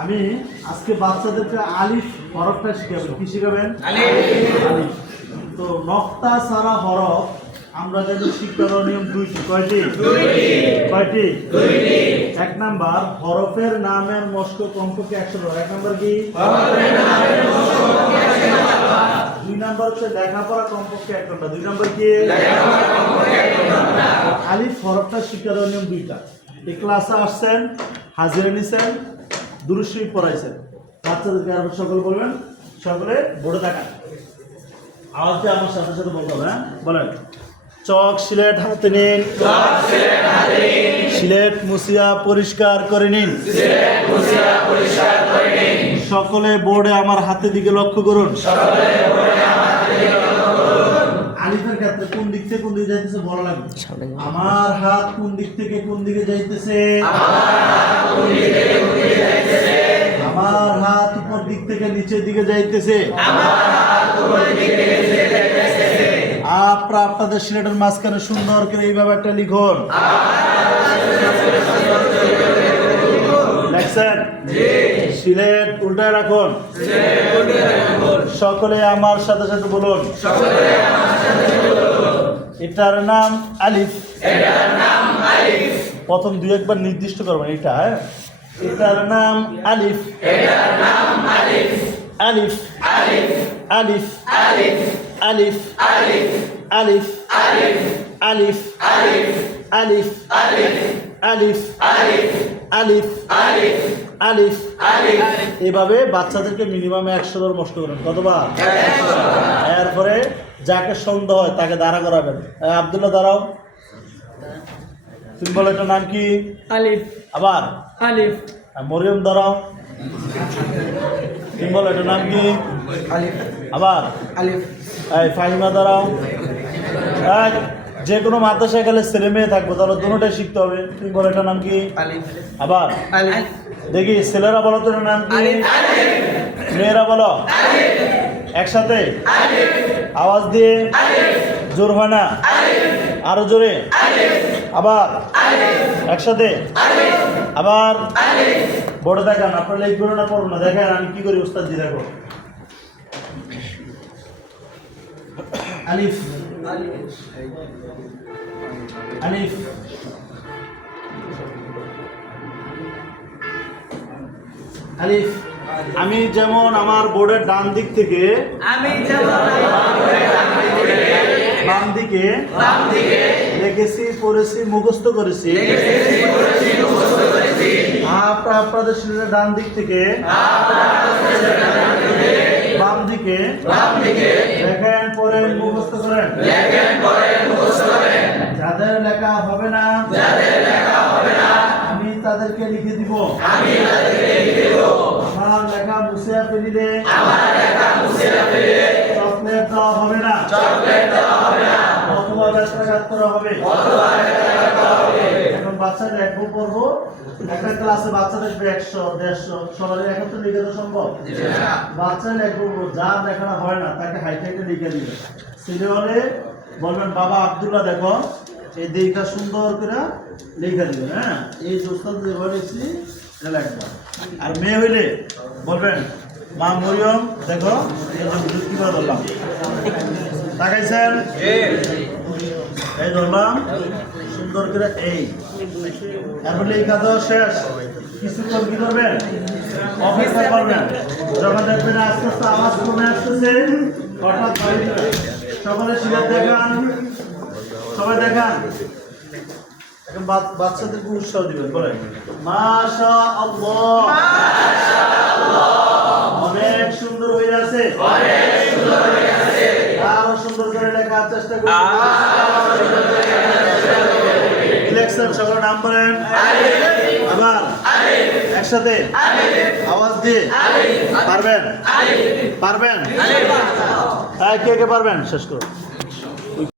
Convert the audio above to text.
আমি আজকে বাচ্চাদেরকে আলিফ হরফটা শিখাবেন। কি শিখাবেন? আলিফ। তো নক্তা সারা হরফ আমরা যদি শিক্ষার নিয়ম দুইটি। কয়টি? কয়টি? এক নাম্বার হরফের নামের মস্ক কমপক্ষে 100 বার। এক নাম্বার কি? দুই নাম্বার হচ্ছে লেখাপড়া কমপক্ষে 1 ঘন্টা। দুই নাম্বার কি? আলিফ হরফটা শিক্ষার নিয়ম দুইটা। এই ক্লাসে আসছেন, হাজিরা নিছেন, দুরূদ শরীফ পড়াইছেন। বাচ্চাদেরকে আর সকল বলবেন, সকলে বোর্ডে তাকান। আওয়াজ দিয়ে আমার সাথে সাথে বলতে হবে। হ্যাঁ, বলেন। চক সিলেট হাতে নিন, সিলেট মুছিয়া পরিষ্কার করে নিন। সকলে বোর্ডে আমার হাতের দিকে লক্ষ্য করুন। আলিফের ক্ষেত্রে কোন দিক থেকে কোন দিকে যাইতেছে বলা লাগবে। আমার হাত কোন দিক থেকে কোন দিকে যাইতেছে? আমার হাত উপর দিক থেকে নিচের দিকে যাইতেছে। আপনাদের সিলেটের মাঝখানে সুন্দর করে এইভাবে একটা লিখুন। দেখছেন? সিলেট উল্টায় রাখুন। সকলে আমার সাথে সাথে বলুন। এটার নাম আলিফ। প্রথম দুই একবার নির্দিষ্ট করবেন এটা। এটার নাম আলিফ। আলিফ আলিফ আলিফ আলিফ আলিফ আলিফ আলিফ আলিফ আলিফ। এভাবে বাচ্চাদেরকে মিনিমাম 100 বার মস্ত করেন। কতবার? এরপরে যাকে সন্দেহ হয় তাকে দাঁড়া করাবেন। আব্দুল্লাহ দাঁড়াও। তুমি বলো এটার নাম কি? আলিফ। আবার আলিফ। মরিয়ম দাঁড়াও। তুমি বলো এটার নাম কি? আলিফ। আবার আলিফ। এই ফাহিমা দাঁড়াও। যে কোনো মাদ্রাসায় গেলে ছেলে মেয়ে থাকবো, তাহলে দুটোটাই শিখতে হবে। তুমি বলো এটার নাম কি? আলিফ। আবার আলিফ। দেখি ছেলেরা বলো তো এটার নাম কি? মেয়েরা বলো একসাথে আওয়াজ দিয়ে। জোর হয় না, আরো জোরে। আবার একসাথে। আবার বড় দেখান। আপনারা লিখবেন না, পড়বো না। দেখেন আমি কি করি উস্তাদ জি। দেখো আলিফ আলিফ আলিফ। আমি যেমন আমার বোর্ডের ডান দিক থেকে বাম দিকে লিখেছি, পড়েছি, মুখস্থ করেছি। আপনাদের শরীরের ডান দিক থেকে বাম দিকে লেখেন, পড়েন, মুখস্থ করেন। যাদের লেখা হবে না আমি তাদেরকে লিখে দিব। আমার লেখা মুছিয়া ফেলিলে চকলেট দেওয়া হবে না, অথবা ব্যত্রাঘাত করা হবে। এখন বাচ্চাদের লেখবো, পড়বো। একটা ক্লাসে বাচ্চা দেখবে 100 150 সবাই একত্রে লিখে তো সম্ভব? বাচ্চা লেখবো, যার লেখাটা হয় না তাকে হাইটাইটে লিখে দিবে। ছেলে হলে বলবেন বাবা আব্দুল্লাহ দেখো এই দিকটা সুন্দর করে লিখে দিবেন। হ্যাঁ, এই দোস্তাদ যেভাবে লিখছি এটা লেখবা। আর মেয়ে হইলে বলবেন মা মরিয়ম দেখো এই যে কিভাবে ধরলাম। তাকাইছেন? এই ধরলাম সুন্দর করে। এই তারপরে লেখা দেওয়া শেষ। কিছুক্ষণ কি করবেন? অপেক্ষা করবেন। যখন দেখবেন আস্তে আস্তে আওয়াজ কমে আসতেছে, হঠাৎ সকলে সিলেট দেখান, সবাই দেখান। এখন বাচ্চাদেরকে উৎসাহ দিবেন। বলেন মাশাআল্লাহ, অনেক সুন্দর হয়ে আছে। আরো সুন্দর করে লেখার চেষ্টা করুন। ইলেকশন সকলের নাম বলেন। আবার একসাথে আওয়াজ দিয়ে। পারবেন? পারবেন? কে কে পারবেন? শেষ করুন।